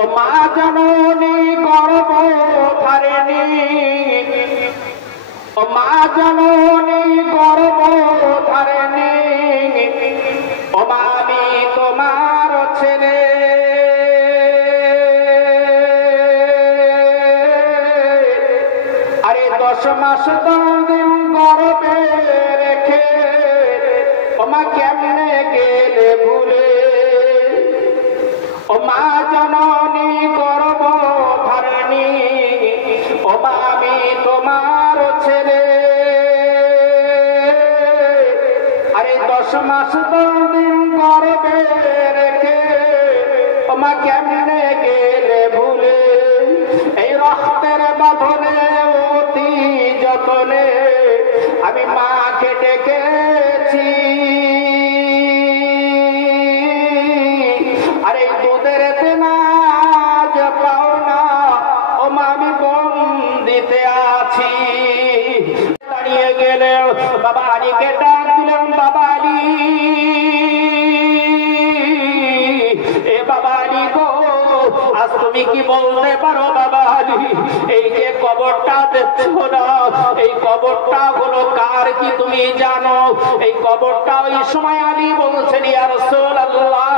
ও মা জননী গর্ভ ধারিণী, ও মা জননী গর্ভ ধারিণী, ও মা আমি তোমার ছেলে। আরে 10 মাস 10 দিন গর্ভে রেখে ও মা কেমনে গেলে ভুলে। ও মা জননী গর্ভ ধারিণী, ও মা আমি তোমার ছেলে। আরে 10 মাস 10 দিন গর্ভে রেখে ও মা কেমনে গেলে ভুলে। এই রক্তের বাঁধনে অতি যতনে আমি মাকে ডেকেছি। আরে দুধের তেনাজ পাও না ও মা আমি বন্দিতে আছি। দাঁড়িয়ে গেলে বাবা আলীকে ডাক দিলেন, বাবা আলী, এ বাবা আলী গো, আজ তুমি কি বলতে পারো বাবা আলী? এই যে কবরটা দেখছো না, এই কবরটা হলো কার কি তুমি জানো? এই কবরটা ওই সময় আলী বলছেন, ইয়া রাসূলুল্লাহ,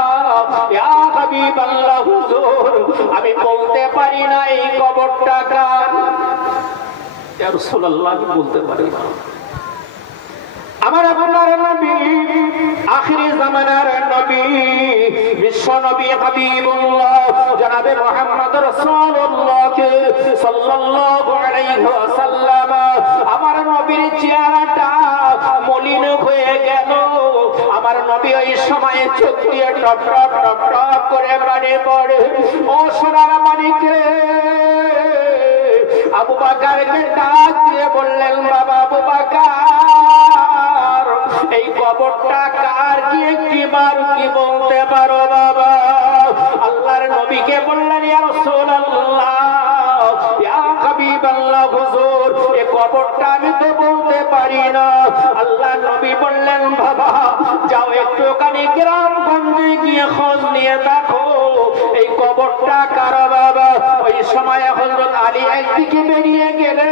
ইয়া হাবিবাল্লাহ, হুজুর আমি বলতে পারি না এই কবরটা কার। ইয়া রাসূলুল্লাহ আমি বলতে পারি না। আমার আপনার নবী, আখিরি জামানার নবী, বিশ্ব নবী হাবিবুল্লাহ জনাবে মুহাম্মদ রাসূলুল্লাহ সাল্লাল্লাহু আলাইহি ওয়াসাল্লাম, আমার নবীর চেহারাটা মলিন হয়ে গেল। আমার নবী ওই সময় চোখ দিয়ে টপ টপ টপ টপ করে পানি পড়ে। ও সোনার মানিক রে, আবু বকরকে ডাক দিয়ে বললেন, বাবা আবু বকর, এই কবরটা কার কি একটিবার কি বলতে পারো বাবা? আল্লাহর নবীকে বললেন, ইয়া রাসূলুল্লাহ, ইয়া হাবিবাল্লাহ, হুজুর এই কবরটা আমি তো বলতে পারি না। আল্লাহর নবী বললেন, বাবা যাও একটুখানি গ্রামগঞ্জে গিয়ে খোঁজ নিয়ে দেখো এই কবরটা কার বাবা। ওই সময় হযরত আলী একদিকে বেরিয়ে গেলে,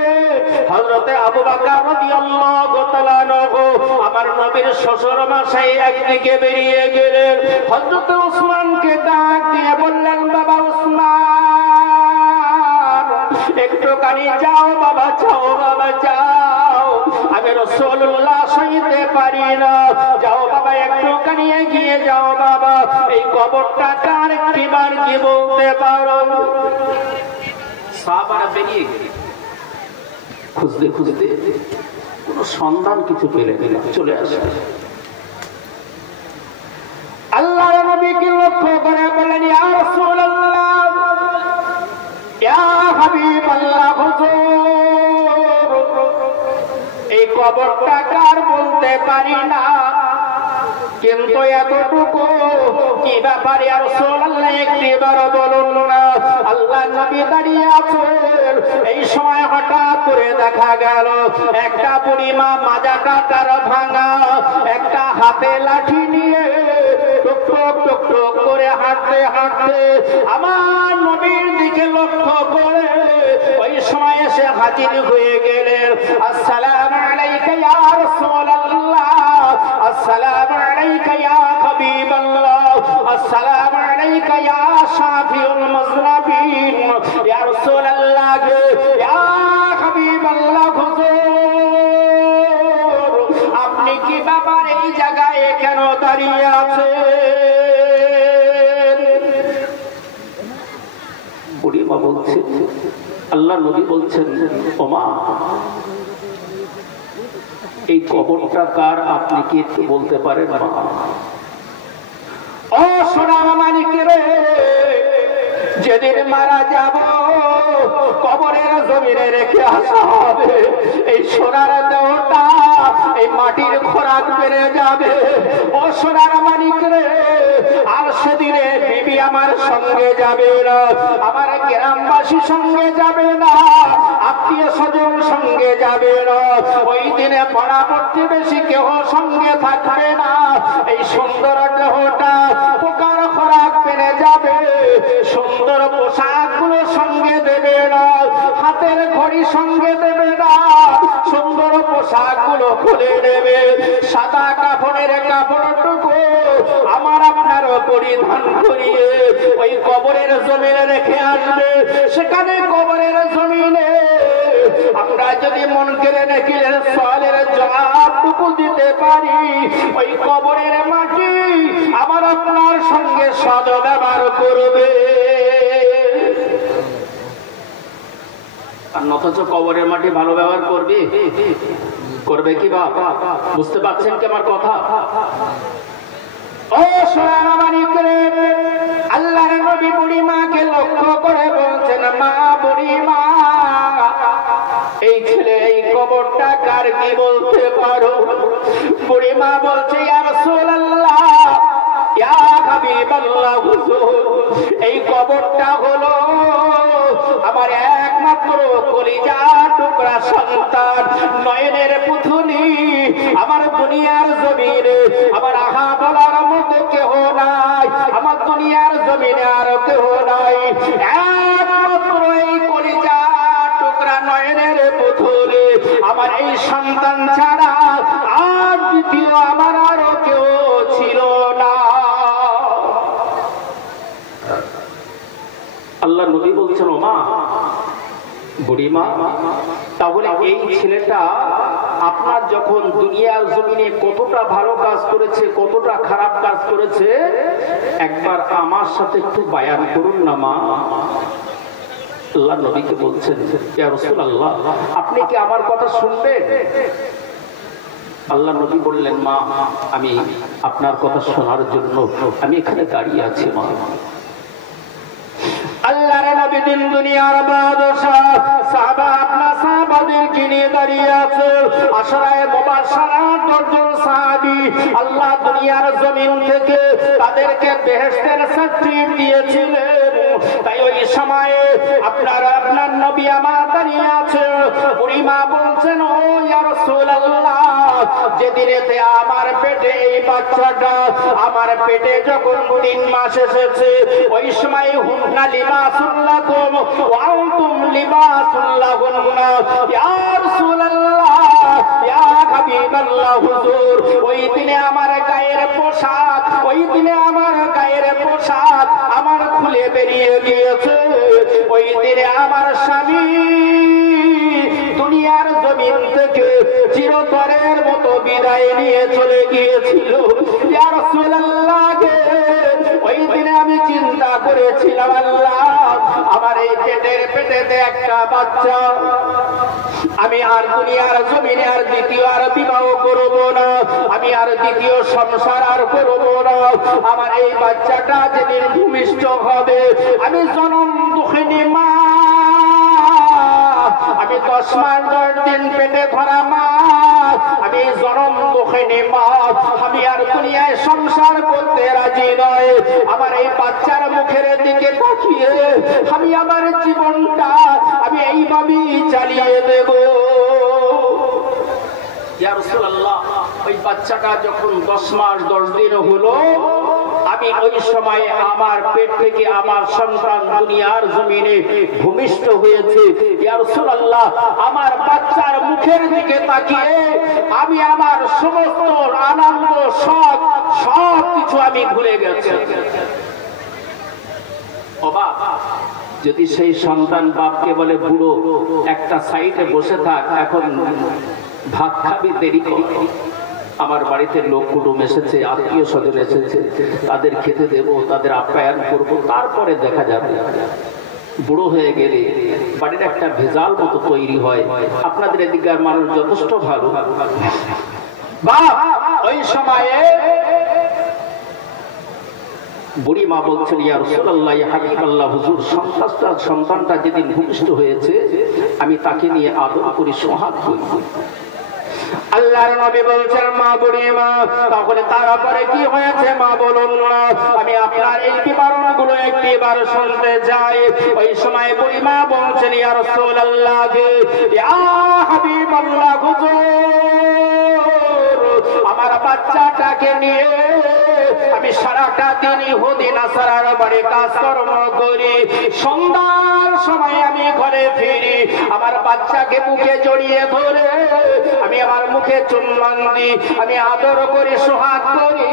হযরতে আবু বকর রাদিয়াল্লাহু তাআলা আনহু আমার নবীর শ্বশুর মশাই একদিকে বেরিয়ে গেলেন। হযরত ওসমানকে ডাক দিয়ে বললেন, বাবা ওসমান একটুখানি যাও বাবা, যাও বাবা যাও, আমি রাসূলুল্লাহ সইতে পারি না, যাও বাবা একটুখানি এগিয়ে যাও বাবা, এই কবরটা কার একটিবার কি বলতে পারো? সাহাবারা বেরিয়ে গেলেন, খুঁজতে খুঁজতে কোন সন্ধান কিছু পেলেন না, চলে আসে। আল্লাহর নবীকে লক্ষ্য করে বললেন, ইয়া রাসূলুল্লাহ, ইয়া হাবিবাল্লাহ, হুজুর এই কবরটা কার বলতে পারি না, কিন্তু এতটুকু কি ব্যাপার ইয়া রাসূলুল্লাহ একটিবার বলুন না। আল্লাহ নবী দাঁড়িয়ে আছেন। এই সময় হঠাৎ করে দেখা গেল একটা বুড়িমা মাজা কাটার ভাঙা একটা হাতে লাঠি নিয়ে টুক টুক টুক টুক করে হাঁটতে হাঁটতে আমার নবীর দিকে লক্ষ্য করে ওই সময় এসে হাজির হয়ে গেলেন। আসসালামু আলাইকা ইয়া রাসূলুল্লাহ, আসসালামু আলাইকা ইয়া হাবিবাল্লাহ, আসসালামু আলাইকা ইয়া শাফিউল মুযনিবিন, ইয়া রাসূলুল্লাহ, ইয়া হাবিবাল্লাহ, হুজুর আপনি কি ব্যাপার এই জায়গায় কেন দাঁড়িয়ে আছেন? বুড়িমা বলছে, আল্লাহ নবী বলছেন, ওমা এই কবরটা কার আপনি কি বলতে পারেন? ও সোনার মানিকের, যেদিন মারা যাব কবরের জমিনে রেখে আসা হবে, এই সোনার দেহটা এই মাটির খোরাক বেড়ে যাবে। ও সোনার মানিকের, আর সেদিনে বিবি আমার সঙ্গে যাবে না, আমার গ্রামবাসী সঙ্গে যাবে না, আত্মীয় স্বজন সঙ্গে যাবে না, ওই দিনে পাড়া প্রতিবেশী কেউ সঙ্গে থাকবে না। এই সুন্দর দেহটা পোকার খোরাক পেরে যাবে, সুন্দর পোশাক গুলো খুলে নেবে, সাদা কাপড়ের কাপড়টুকু আমার আপনার পরিধান করিয়ে ওই কবরের জমিনে রেখে আসবে। সেখানে কবরের জমিনে আমরা যদি মন করে নেকিলের সওয়ালের জবাবটুকু দিতে পারি, ওই কবরের মাটি আমার আপনার সঙ্গে সদ্ব্যবহার করবে। আর অথচ কবরের মাটি ভালো ব্যবহার করবে? করবে কি বাবা? বুঝতে পারছেন কি আমার কথা? ও সোনামানিকরে, আল্লাহর নবী বুড়ি মাকে লক্ষ্য করে বলছেন, মা বুড়ি মা, এই ছেলে এই কবরটা কার কি বলতে পারো? বুড়ি মা বলছে, ইয়া রাসূলুল্লাহ, ইয়া হাবিবাল্লাহ, হুজুর, এই কবরটা হলো আমার একমাত্র কলিজা টুকরা সন্তান, নয়নের পুতুলি, আমার দুনিয়ার জমিনে আমার আহা বলার মধ্যে কেহ নাই, আমার দুনিয়ার জমিনে আর কেহ নাই, একমাত্র এই কলিজা টুকরা নয়নের পুতুলি আমার এই সন্তান ছাড়া আর দ্বিতীয় আমার আরো কেউ ছিল না। আল্লাহ নবী বলছেন, ও মা, বুড়িমা, তাহলে এই ছেলেটা আপনার যখন দুনিয়ার জমিনে কতটা ভালো কাজ করেছে, কতটা খারাপ কাজ করেছে, একবার আমার সাথে একটু বায়ান করুন না মা। আল্লাহ নবীকে বলছেন, ইয়া রাসূলুল্লাহ, আপনি কি আমার কথা শুনবেন? আল্লাহ নবী বললেন, মা, আমি আপনার কথা শোনার জন্য আমি এখানে দাঁড়িয়ে আছি মা। আল্লাহর নবী দিন দুনিয়ার বাদশাহ, সাহাবা আপনার সাহাবাদেরকে নিয়ে দাঁড়িয়ে আছে, আশরায়ে মুবাশশারা 10 জন সাহাবী। আল্লাহ দুনিয়ার জমিন থেকে তাদেরকে বেহেশতের সার্টিফিকেট দিয়েছিলেন। তাই ওই সময়ে আপনার নবী আমার দাঁড়িয়ে আছে। বুড়ি মা বলছেন, ও ইয়া রাসূলুল্লাহ, যেদিনেতে আমার পেটে এই বাচ্চাটা, আমার পেটে যখন 3 মাস এসেছে, ওই সময় হুন্না লিবাসুল লাকুম ওয়া আনতুম লিবাসুল লাহুন্না, ইয়া রাসূলুল্লাহ, ইয়া হাবিবাল্লাহ, হুজুর, ওই দিনে আমার গায়ের পোশাক, ওই দিনে আমার গায়ের পোশাক আমার খুলে বেরিয়ে গিয়েছে। ওই দিনে আমার স্বামী দুনিয়ার জমিন থেকে চিরতরের মতো বিদায় নিয়ে চলে গিয়েছিল। ইয়া রাসূলুল্লাহ, ওই দিনে আমি চিন্তা করেছিলাম, আল্লাহ, আমার এই পেটেতে একটা বাচ্চা, আমি আর দুনিয়ার জমিনে আর দ্বিতীয় আর বিবাহ করব না, আমি আর দ্বিতীয় সংসার আর করব না। আমার এই বাচ্চাটা যেদিন ভূমিষ্ঠ হবে, আমি জনম দুঃখিনী মা, আমি 10 মাস 10 দিন পেটে ধরা মা, আমি জনম দুঃখিনী মা, আমি আর দুনিয়ায় সংসার করতে রাজি নয়। আমার এই বাচ্চার মুখের দিকে তাকিয়ে আমি আমার জীবনটা আমি এইভাবেই চালিয়ে দেব। ইয়া রাসূলুল্লাহ, ওই বাচ্চাটা যখন 10 মাস 10 দিন হলো, আমি ওই সময় আমার পেট থেকে আমার সন্তান দুনিয়ার জমিনে ভূমিষ্ঠ হয়েছে। ইয়া রাসূলুল্লাহ, আমার বাচ্চার মুখের দিকে তাকিয়ে আমি আমার সমস্ত আনন্দ সব কিছু আমি ভুলে গেছি। বাবা, যদি সেই সন্তান বাপকে বলে, বুড়ো একটা সাইডে বসে থাক, এখন ভাত খাবি, দেরি কর, আমার বাড়িতে লোক কুটুম এসেছে, আত্মীয় স্বজন এসেছে, তাদের খেতে দেব, তাদের আপ্যায়ন করব, তারপরে দেখা যাবে। বুড়ো হয়ে গেলে বাড়ির একটা ভেজাল মতো তৈরি হয়। আপনাদের এদিকের মানুষ যথেষ্ট ভালো। বা ওই সময়ে বুড়ি মা বলছেন, ইয়া রাসূলুল্লাহ, ইয়া হাবিবাল্লাহ, হুজুর, সন্তানটা যেদিন ভূমিষ্ঠ হয়েছে, আমি তাকে নিয়ে আদর করি, সোহাগ করি। আল্লাহর নবী বলছেন, মা বুড়ি মা, তাহলে তারপরে কি হয়েছে মা বলুন না, আমি আপনার এই বিবরণগুলো একবার শুনতে চাই। ওই সময় বুড়ি মা বলছেন, ইয়া রাসূলুল্লাহ, ইয়া হাবিবাল্লাহ, হুজুর, আমার বাচ্চাটাকে নিয়ে আমি সারাটা দিন ইহুদি নাসারার বাড়ি কাজকর্ম করি, সন্ধ্যার সময় আমি ঘরে ফিরি, আমার বাচ্চাকে বুকে জড়িয়ে ধরে আমি আমার মুখে চুম্বন দিই, আমি আদর করি, সোহাগ করি,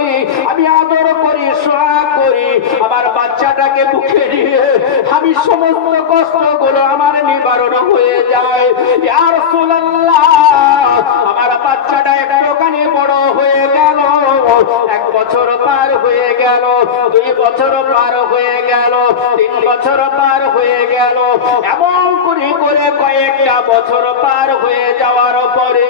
আমি আদর করি, সোহাগ করি আমার বাচ্চাটাকে বুকে নিয়ে, আমি সমস্ত কষ্টগুলো আমার নিবারণ হয়ে যায়। ইয়া রাসূলুল্লাহ, আমার বাচ্চাটা একটুখানি বড় হয়ে গেল, 1 বছর পার হয়ে গেল, 2 বছর পার হয়ে গেল, 3 বছর পার হয়ে গেল, এমন করে করে কয়েকটা বছর পার হয়ে যাওয়ার পরে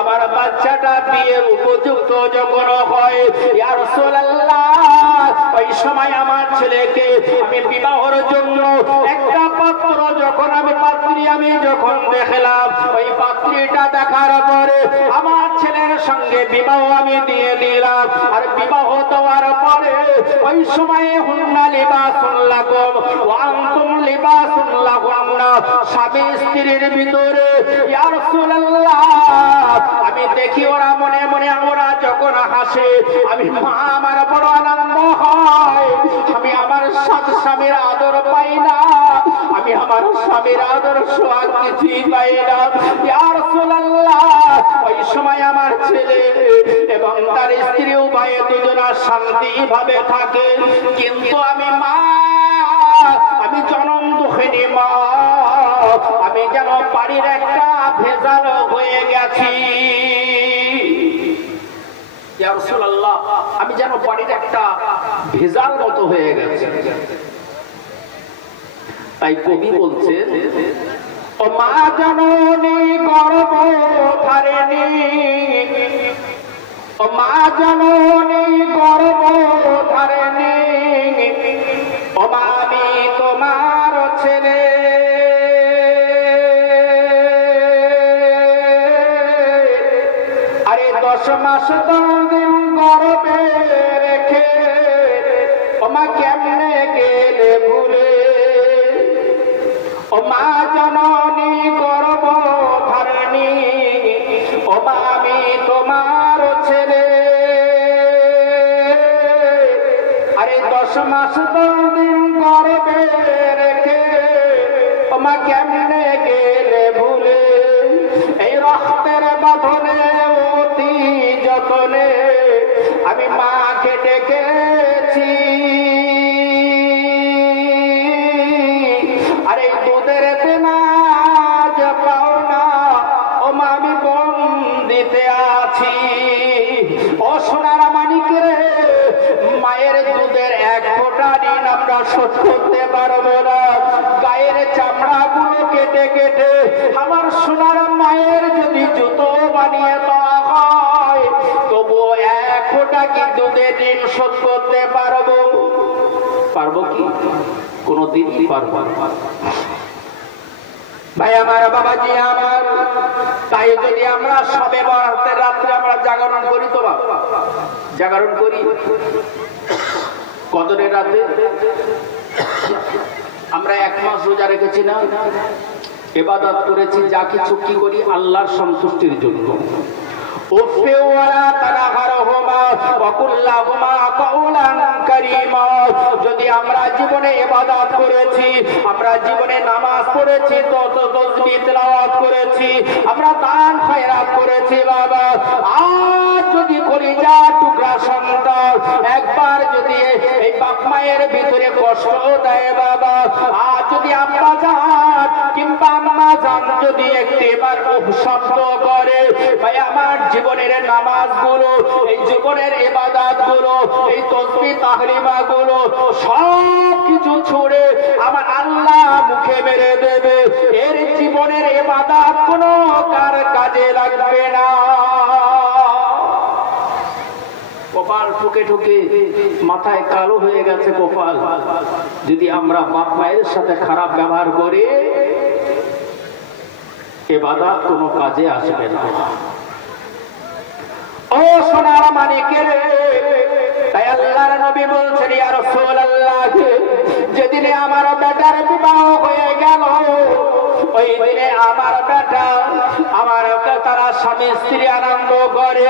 আমার বাচ্চাটা বিয়ের উপযুক্ত যখন হয়, ইয়া রাসূলুল্লাহ, ওই সময় আমার ছেলেকে আমি বিবাহের জন্য একটা পাত্র যখন আমি যখন দেখলাম, ওই পাত্রীটা দেখার পরে আমার ছেলের সঙ্গে বিবাহ আমি দিয়ে দিলাম। আর বিবাহ দেওয়ার পরে ওই সময়ে হুন্না লিবাসুন লাকুম ওয়া আনতুম লিবাসুন লাহুন্না, স্বামী স্ত্রীর ভিতরে ইয়া রাসূলুল্লাহ আমি দেখি ওরা মনে মনে ওরা যখন হাসে, আমি মা আমার বড় আনন্দ হয়, আমি আমার স্বামীর আদর পাই না, আমি আমার স্বামীর আদর সোহাগ কিছুই পাই না। ইয়া রাসূলুল্লাহ, ওই সময় আমার ছেলে এবং তার স্ত্রী উভয়ে দুজনা শান্তি ভাবে থাকে, কিন্তু আমি মা, আমি জনম দুঃখিনী মা, আমি যেন বাড়ির একটা ভেজাল হয়ে গেছি। ইয়া রাসূলুল্লাহ, আমি যেন বাড়ির একটা ভেজাল মতো হয়ে গেছি। তাই কবি বলছেন, ও মা জননী গর্ভ ধারিণী, ও মা জননী গর্ভ ধারিণী, ও মা আমি তোমার ছেলে, আরে 10 মাস 10 দিন গর্ভে রেখে ও মা কেমনে গেলে ভুলে, ও মা জননী গর্ভ ধারিণী, ও মা আমি তোমার ছেলে, আরে 10 মাস 10 দিন গর্ভে রেখে ও মা কেমনে গেলে ভুলে, এই রক্তের বাঁধনে অতি যতনে আমি মাকে ডেকেছি, আরে দুধের তেনাজ পাও না ও মা আমি বন্দিতে আছি। ও সোনার মানিক রে, মায়ের দুধের 1 ফোঁটা ঋণ আমরা শোধ করতে পারবো না, গায়ের চামড়া গুলো কেটে কেটে আমার সোনার মায়ের যদি জুতো বানিয়ে দেওয়া হয়, তবুও 1 ফোঁটা কি দুধের ঋণ শোধ করতে পারবো? পারবো কি? কোনদিনই পারবো না ভাই আমার, বাবাজি আমার। তাই যদি আমরা সবে বরাতের রাত্রে আমরা জাগরণ করি, তো বাবা জাগরণ করি, কদরের রাতে আমরা 1 মাস রোজা রেখেছি না, ইবাদত করেছি, যা কিছু কি করি আল্লাহর সন্তুষ্টির জন্য। যদি আমরা জীবনে ইবাদত করেছি, আমরা জীবনে নামাজ পড়েছি, তাসবিহ তেলাওয়াত করেছি, আমরা দান খয়রাত করেছি বাবা, আজ যদি কলিজা টুকরা সন্তান একবার যদি এই বাপ মায়ের ভিতরে কষ্ট দেয় বাবা, আজ যদি আম্মা জান কিংবা আম্মা জান যদি একটিবার শব্দ করে, ভাই আমার জীবনের নামাজ গুলো, এই জীবনের ইবাদত গুলো, এই তাসবিহ তাহলিমা গুলো সব কিছু ছুড়ে আমার আল্লাহ মুখে মেরে দেবে, এর জীবনের ইবাদত কোনো কার কাজে লাগবে না। কপাল ঠুকে ঠুকে মাথায় কালো হয়ে গেছে কপাল, যদি আমরা বাপ মায়ের সাথে খারাপ ব্যবহার করি ইবাদত কোনো কাজে আসবে না। ও সোনার মানিকের, তাই আল্লাহর নবী বলছেন, ইয়া রাসূলুল্লাহ, যেদিনে আমার বেটার বিবাহ হয়ে গেল, ওই দিনে আমার বেটা আমার তারা স্বামী স্ত্রী আনন্দ করে,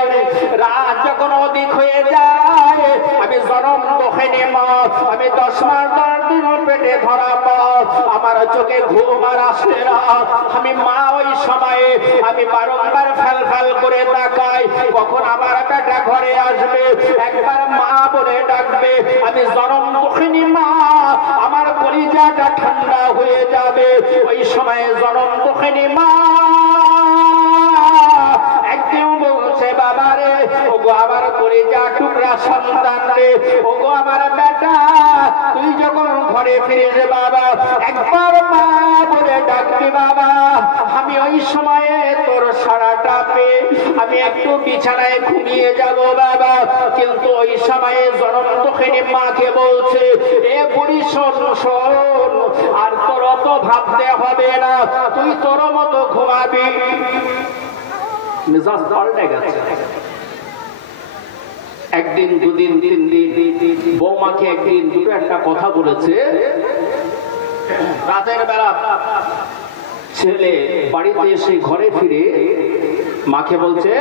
রাত যখন অধিক হয়ে যায়, আমি জনম দুঃখিনী মা, আমি 10 মাস 10 দিন পেটে ধরা মা, আমার আমার চোখে ঘুম আর আসে না। আমি মা ওই সময়ে আমি বারংবার ফেল ফেল করে তাকাই কখন আমার বেটা ঘরে আসবে, একবার মা বলে ডাকবে, আমি জনম দুঃখিনী মা, আমার কলিজাটা ঠান্ডা হয়ে যাবে। ওই সময়ে জনম দুঃখিনী মা একদিন বলছে বাবা রে, ওগো আমার কলিজা টুকরা সন্তান রে, ওগো আমার বেটা তুই যখন ঘরে ফিরিস বাবা একবার মা বলে ডাকবি বাবা। আমি ওই সময়ে তোর সারাটা পেয়ে আমি একটু বিছানায় ঘুমিয়ে যাব বাবা। কিন্তু ওই সময়ে জনম দুঃখিনী মাকে বলছে, এ বুড়ি শোন শোন, আর তোর অত ভাবতে হবে না, তুই তোর মতো ঘুমাবি। মেজাজ পাল্টে গেছে। একদিন দুদিন তিন দিন বৌমাকে একদিন দুটো একটা কথা বলেছে। রাতের বেলা ছেলে বাড়িতে এসে ঘরে ফিরে মাকে বলছে,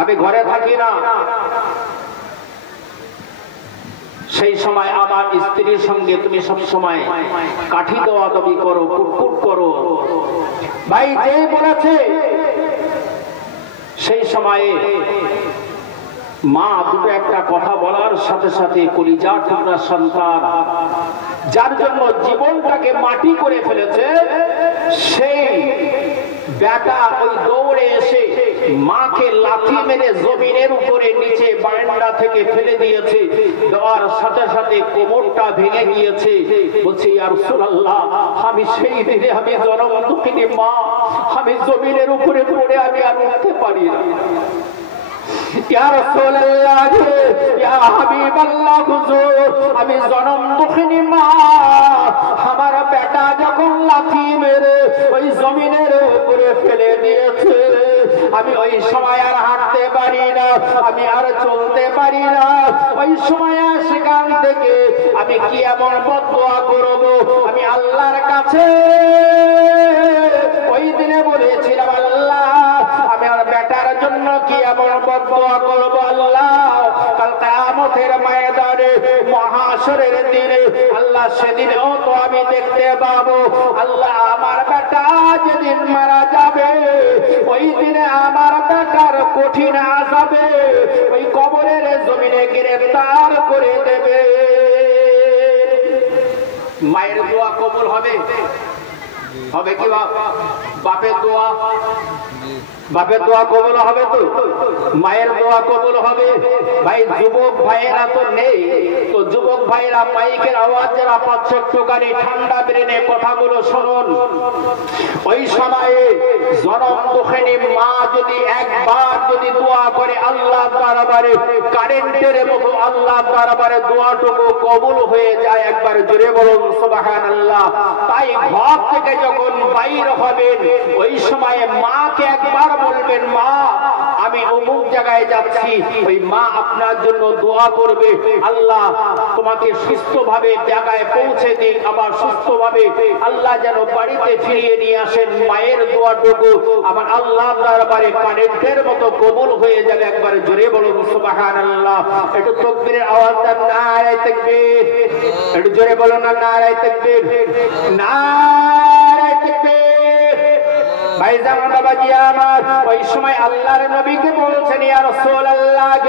আমি ঘরে থাকি না, সেই সময় আমার স্ত্রীর সঙ্গে তুমি সব সময় কাঠি দেওয়া দাবি করো, কুটকুট করো। ভাই যেই বলেছে সেই সময়ে মা দুটো একটা কথা বলার সাথে সাথে কলিজার টুকরা সন্তান যার জন্য জীবনটাকে মাটি করে ফেলেছে, সেই বেটা ওই দৌড়ে এসে মাকে লাথি মেরে জমিনের উপরে নিচে বারান্দা থেকে ফেলে দিয়েছে। দেওয়ার সাথে সাথে কোমরটা ভেঙে গিয়েছে। বলছে ইয়া রাসূলুল্লাহ, আমি সেই দিনে আমি জনম দুঃখিনী মা, আমি জমিনের উপরে পড়ে আমি আর উঠতে পারি না। ইয়া রাসূলুল্লাহ, ইয়া হাবিবাল্লাহ হুজুর, আমি জনম দুঃখিনী মা, আমার বেটা যখন লাথি মেরে ওই জমিনের উপরে ফেলে দিয়েছে, আমি ওই সময় আর হাঁটতে পারি না, আমি আর চলতে পারি না। ওই সময় সেখান থেকে আমি কি এমন বদদোয়া করব, আমি আল্লাহর কাছে ওই দিনে বলেছিলাম, আল্লাহ আমি আর বেটার জন্য কি এমন বদদোয়া করব, আল্লাহ কাল কিয়ামতের ময়দানে মহাশরের দিনে আল্লাহ সেদিনও তো আমি দেখতে পাবো। আল্লাহ আমার বেটা যেদিন মারা যাবে ওই দিনে আমার বেটার কঠিন আযাবে ওই কবরের জমিনে গ্রেফতার করে দেবে। মায়ের দোয়া কবুল হবে? হবে কি বাপের দোয়া? বাপের দোয়া কবুল হবে তো? মায়ের দোয়া কবুল হবে? ভাই যুবক ভাইয়েরা তো নেই, তো যুবক ভাইয়েরা মাইকের আওয়াজ যারা পাচ্ছে একটুখানি ঠান্ডা ব্রেনে কথাগুলো শুনুন। ওই সময়ে জনম দুঃখিনী মা যদি একবার যদি দোয়া করে আল্লাহর দরবারে, কারেন্টের মতো আল্লাহর দরবারে দোয়াটুকু কবুল হয়ে যায়। একবার জোরে বলুন সুবহানাল্লাহ। তাই ঘর থেকে যখন বাইর হবেন ওই সময়ে মাকে একবার বলবেন, মা আমি অমুক জায়গায় যাচ্ছি, ওই মা আপনার জন্য দোয়া করবে, আল্লাহ তোমাকে সুস্থভাবে জায়গায় পৌঁছে দিন, আবার সুস্থভাবে আল্লাহ যেন বাড়িতে ফিরিয়ে নিয়ে আসেন। মায়ের দোয়াটুকু আমার আল্লাহর দরবারে কারেন্টের মতো কবুল হয়ে যাবে। একবারে জোরে বলুন সুবহানাল্লাহ। একটু তাকবীরের আওয়াজ দেন, নারে তাকবীর। একটু জোরে বলুন না, নারে তাকবীর, নারে তাকবীর। ভাইজান বাবাজি আমার, ওই সময় আল্লাহর নবীকে বলছেন, ইয়া রাসূলুল্লাহ,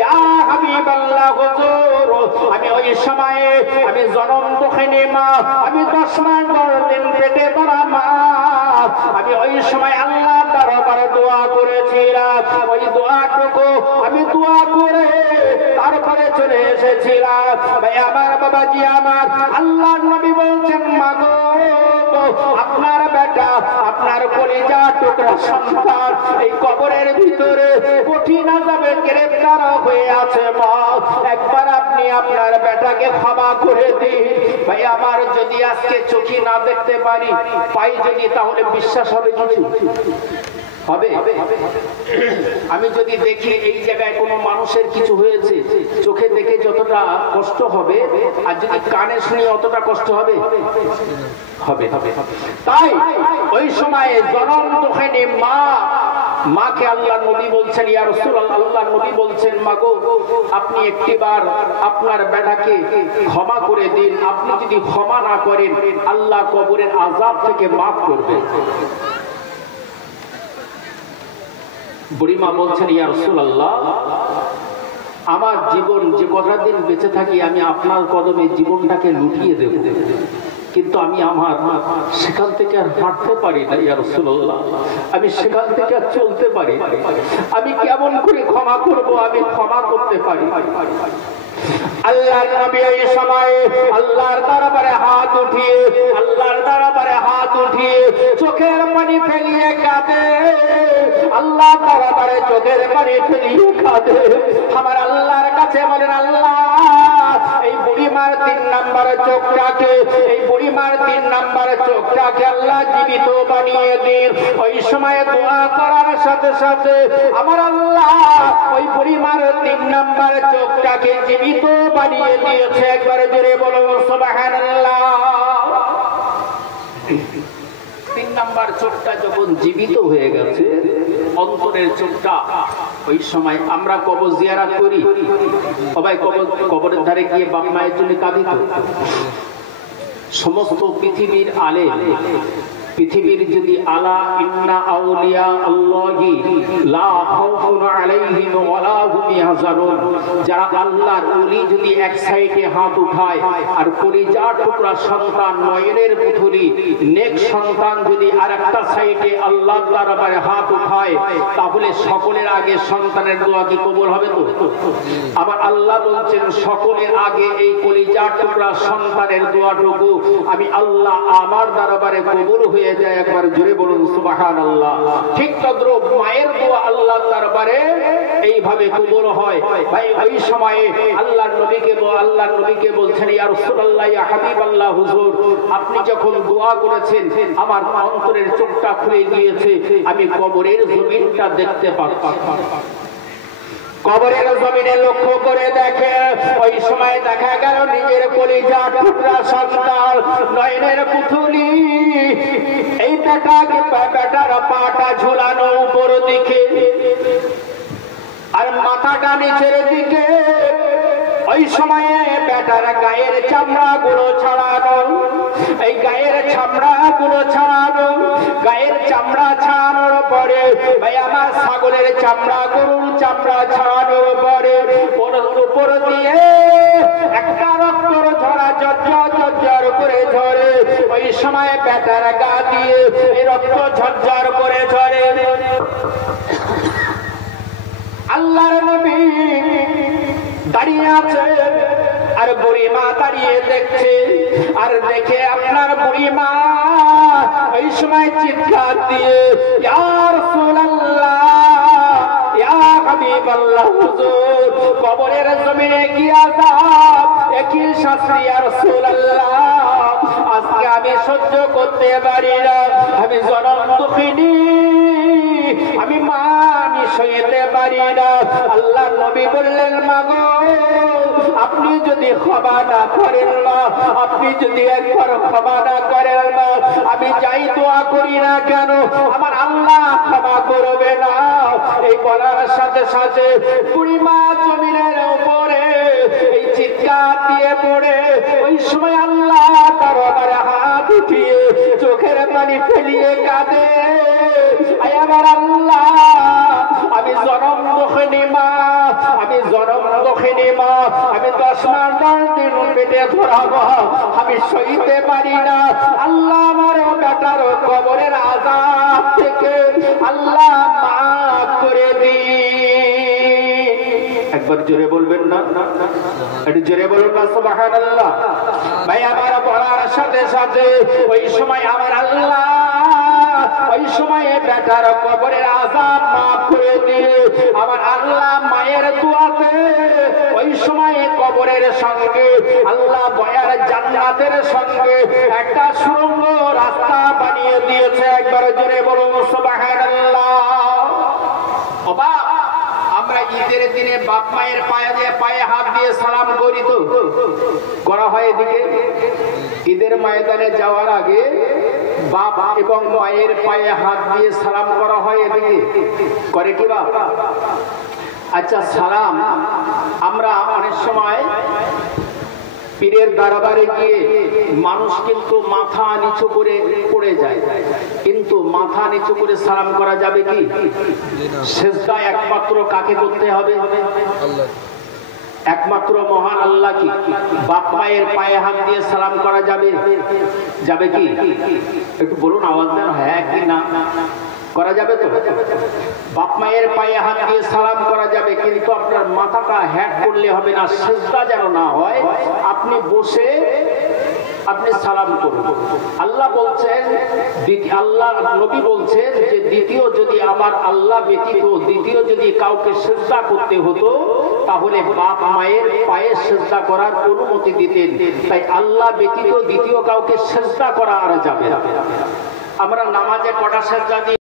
ইয়া হাবিবাল্লাহ হুজুর, আমি ওই সময়ে আমি জনম দুঃখিনী মা, আমি 10 মাস 10 দিন পেটে ধরা মা, আমি ওই সময় আল্লাহর দরবারে দোয়া করেছিলাম। ওই দোয়াটুকু আমি দোয়া করে তারপরে চলে এসেছিলাম। ভাই আমার বাবাজি আমার, আল্লাহর নবী বলছেন, মাগো আপনার বেটা, আপনার কলিজা টুকরা সন্তান এই কবরের ভিতরে কঠিন আযাবে গ্রেফতার হয়ে আছে মা, একবার আপনি আপনার বেটাকে ক্ষমা করে দিন। ভাই আমার, যদি আজকে চোখে না দেখতে পারি, পাই যদি, তাহলে বিশ্বাস হবে কিছু হবে? আমি যদি দেখি এই জায়গায় কোনো মানুষের কিছু হয়েছে, চোখে দেখে যতটা কষ্ট হবে, আর যদি কানে শুনি অতটা কষ্ট হবে? হবে। তাই ওই সময়ে জনম দুঃখিনী মা মাকে আল্লাহর নবী বলছেন, ইয়া রাসূলুল্লাহ, আল্লাহর নবী বলছেন, মাগো আপনি একটিবার আপনার বেটাকে ক্ষমা করে দিন, আপনি যদি ক্ষমা না করেন আল্লাহ কবরের আযাব থেকে মাফ করবেন। বুড়িমা বলছেন, ইয়া রাসূলুল্লাহ, আমার জীবন যে কটা দিন বেঁচে থাকি আমি আপনার কদমে জীবনটাকে লুটিয়ে দেব, কিন্তু আমি আমার সেখান থেকে আর হাঁটতে পারি না ইয়া রাসূলুল্লাহ, আমি সেখান থেকে আর চলতে পারি, আমি কেমন করে ক্ষমা করব, আমি ক্ষমা করতে পারি। আল্লাহর নবী এই সময় আল্লাহর দরবারে হাত উঠিয়ে, আল্লাহর দরবারে হাত উঠিয়ে চোখের পানি ফেলিয়ে কাঁদে, আল্লাহ দরবারে চোখের পানি ফেলিয়ে কাঁদে। আমার আল্লাহর কাছে বলেন, আল্লাহ এই বুড়িমার 3 নাম্বার চোখটাকে, এই বুড়িমার 3 নাম্বার চোখটাকে আল্লাহ জীবিত বানিয়ে দিন। ওই সময় দোয়া করার সাথে সাথে আমার আল্লাহ ওই বুড়িমার 3 নাম্বার চোখটাকে জীবিত বানিয়ে দিয়েছে। একবারে জোরে বলুন সুবহানাল্লাহ। 3 নাম্বার চোখটা যখন জীবিত হয়ে গেছে, অন্তরের চোখটা, ওই সময় আমরা কবর জিয়ারত করি, সবাই কবরের ধারে গিয়ে বাপ মায়ের জন্য কাঁদি। সমস্ত পৃথিবীর আলেম, পৃথিবীর যদি আলা ইন্না আউলিয়া আল্লাহি লা খাউফুন আলাইহিম ওয়ালা হুম ইয়াহজানুন, যারা আল্লাহর ওলি যদি এক সাইডে হাত উঠায় আর কলিজার টুকরা সন্তান, নয়নের পুতুলি নেক সন্তান যদি আরেকটা সাইডে আল্লাহর দরবারে হাত উঠায়, তাহলে সকলের আগে সন্তানের দোয়া কি কবুল হবে? তো আমার আল্লাহ বলছেন, সকলের আগে এই কলিজার টুকরা সন্তানের দোয়াটুকু আমি আল্লাহ আমার দরবারে কবুল হয়ে যায়। একবার জোরে বলুন সুবহানাল্লাহ। ঠিক তদ্রুপ মায়ের দোয়া আল্লাহর দরবারে এইভাবে কবুল হয়। ভাই ওই সময়ে আল্লাহর নবীকে বলছেন, ইয়া রাসূলুল্লাহ, ইয়া হাবিবাল্লাহ, হুজুর আপনি যখন দোয়া করেছেন আমার অন্তরের চোখটা খুলে গিয়েছে, আমি কবরের জমিনটা দেখতে পাচ্ছি। কবরের জমিনে লক্ষ্য করে দেখে, ওই সময় দেখা গেল নিজের কলিজার টুকরা সন্তান, নয়নের পুতুলি, এই বেটার পাটা ঝুলানো উপর দিকে আর মাথাটা নিচের দিকে। ওই সময়ে বেটার গায়ের চামড়া গুলো ছাড়ানো, এই গায়ের চামড়া গুলো ছাড়ানো, গায়ের চামড়া ছাড়ানোর পরে ভাই আমার ছাগলের চামড়া, গরুর চামড়া ছাড়ানোর পরে উপর দিয়ে একটা রক্তর ঝরা ঝরঝর করে ঝরে। ওই সময় বেটার গা দিয়ে এই রক্ত ঝরঝর করে ঝরে। আল্লাহর নবী দাঁড়িয়ে আছে আর বুড়িমা দাঁড়িয়ে দেখছে, আর দেখে আপনার বুড়িমা ওই সময় চিৎকার দিয়ে, ইয়া রাসূলুল্লাহ, ইয়া হাবিবাল্লাহ, হুজুর কবরের জমিনে কি আযাব, একই শাস্তি, ইয়া রাসূলুল্লাহ আজকে আমি সহ্য করতে পারি না, আমি জনম দুঃখিনী, আমি মানি সইতে পারি না। আল্লাহ নবী বললেন, মাগো আপনি যদি ক্ষমা না করেন না, আপনি যদি একবার ক্ষমা না করেন না, আমি যাই দোয়া করি না কেন আমার আল্লাহ ক্ষমা করবে না। এই বলার সাথে সাথে বুড়িমা জমিনের উপরে এই চিৎকার দিয়ে পড়ে, ওই সময় আল্লাহ দরবারে হাত উঠিয়ে চোখের পানি ফেলিয়ে কাঁদে, আমার আল্লাহ আমি জনম দুঃখিনী মা, আমি জনম দুঃখিনী মা, আমি 10 মাস 10 দিন পেটে ধরাবো, আমি সইতে পারি না। আল্লাহ আমার বেটার কবরের আযাব থেকে আল্লাহ মাফ করে দিন। একবার জোরে বলবেন না? একটু জোরে বলুন না সুবহানাল্লাহ। ভাই আমার বলার সাথে সাথে ওই সময় আমার আল্লাহ ওই সময়ে বেটার কবরের আযাব মাফ করে দিয়ে আমার আল্লাহ মায়ের দোয়াতে ওই সময়ে কবরের সঙ্গে আল্লাহ বয়ার জান্নাতের সঙ্গে একটা সুড়ঙ্গ রাস্তা বানিয়ে দিয়েছে। একবার জোরে বলুন সুবহানাল্লাহ। আমরা ঈদের দিনে বাপ মায়ের পায়ে হাত দিয়ে সালাম করি তো করা হয়। এদিকে ঈদের ময়দানে যাওয়ার আগে বাপ এবং মায়ের পায়ে হাত দিয়ে সালাম করা হয়। এদিকে করে কি বাপ? আচ্ছা, সালাম আমরা অনেক সময় পীরের দরবারে গিয়ে মানুষ কিন্তু মাথা নিচু করে পড়ে যায়, কিন্তু মাথা নিচু করে সালাম করা যাবে কি? সিজদা একমাত্র কাকে করতে হবে? একমাত্র মহান আল্লাহ। কি বাপ মায়ের পায়ে হাত দিয়ে সালাম করা যাবে? যাবে কি? একটু বলুন, আওয়াজ দেন, হ্যাঁ কি না? করা যাবে তো? বাপ মায়ের পায়ে হাত দিয়ে সালাম করা যাবে, কিন্তু আপনার মাথাটা হ্যাক করলে হবে না, সিজদা যেন না হয়। আপনি বসে আপনি সালাম করুন। আল্লাহ বলছেন, আল্লাহ নবী বলছেন যে দ্বিতীয় যদি আমার আল্লাহ ব্যতীত দ্বিতীয় যদি কাউকে সিজদা করতে হতো তাহলে বাপ মায়ের পায়ে সিজদা করার অনুমতি দিতেন। তাই আল্লাহ ব্যতীত দ্বিতীয় কাউকে সিজদা করা আর যাবে না। আমরা নামাজে কটা সিজদা দিই?